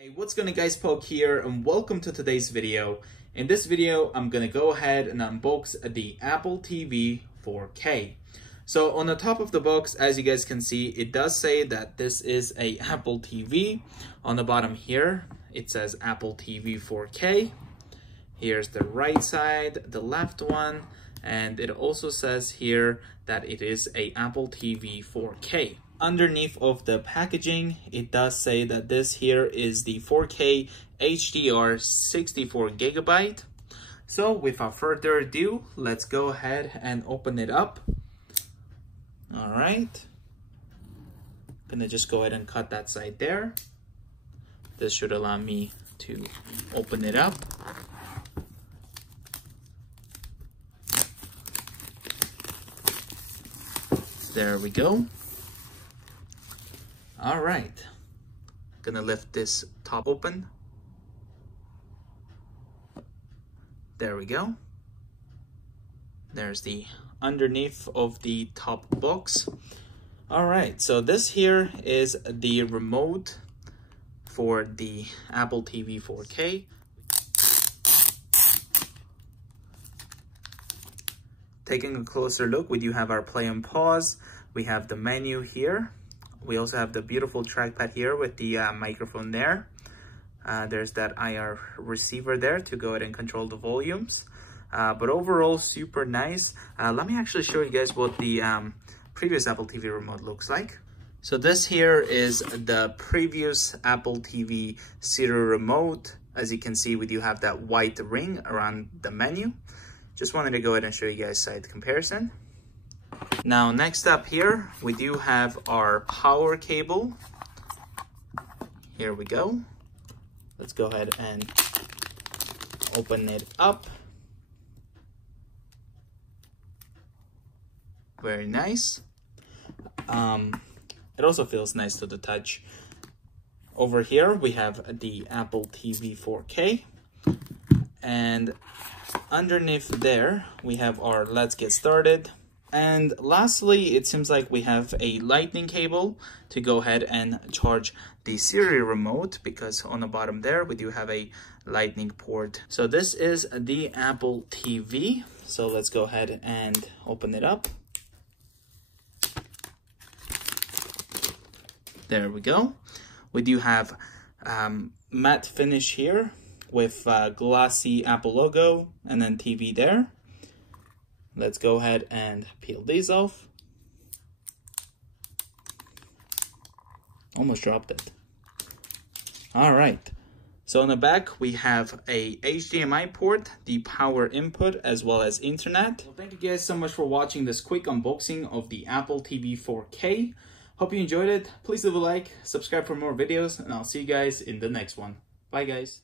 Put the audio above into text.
Hey, what's going on guys, Poke here and welcome to today's video. In this video, I'm going to go ahead and unbox the Apple TV 4K. So on the top of the box, as you guys can see, it does say that this is a Apple TV. On the bottom here, it says Apple TV 4K. Here's the right side, the left one, and it also says here that it is a Apple TV 4K. Underneath of the packaging, it does say that this here is the 4K HDR 64GB. So without further ado, let's go ahead and open it up. All right. Gonna just go ahead and cut that side there. This should allow me to open it up. There we go. All right, gonna lift this top open. There we go. There's the underneath of the top box. All right, so this here is the remote for the Apple TV 4K. Taking a closer look, we do have our play and pause. We have the menu here. We also have the beautiful trackpad here with the microphone there. There's that IR receiver there to go ahead and control the volumes. But overall, super nice. Let me actually show you guys what the previous Apple TV remote looks like. So this here is the previous Apple TV serial remote. As you can see, we do have that white ring around the menu. Just wanted to go ahead and show you guys side comparison. Now, next up here, we do have our power cable. Here we go. Let's go ahead and open it up. Very nice. It also feels nice to the touch. Over here, we have the Apple TV 4K. And underneath there, we have our Let's Get Started. And lastly, it seems like we have a lightning cable to go ahead and charge the serial remote, because on the bottom there, we do have a lightning port. So this is the Apple TV. So let's go ahead and open it up. There we go. We do have matte finish here with glossy Apple logo and then TV there. Let's go ahead and peel these off. Almost dropped it. All right. So on the back, we have a HDMI port, the power input, as well as internet. Well, thank you guys so much for watching this quick unboxing of the Apple TV 4K. Hope you enjoyed it. Please leave a like, subscribe for more videos, and I'll see you guys in the next one. Bye, guys.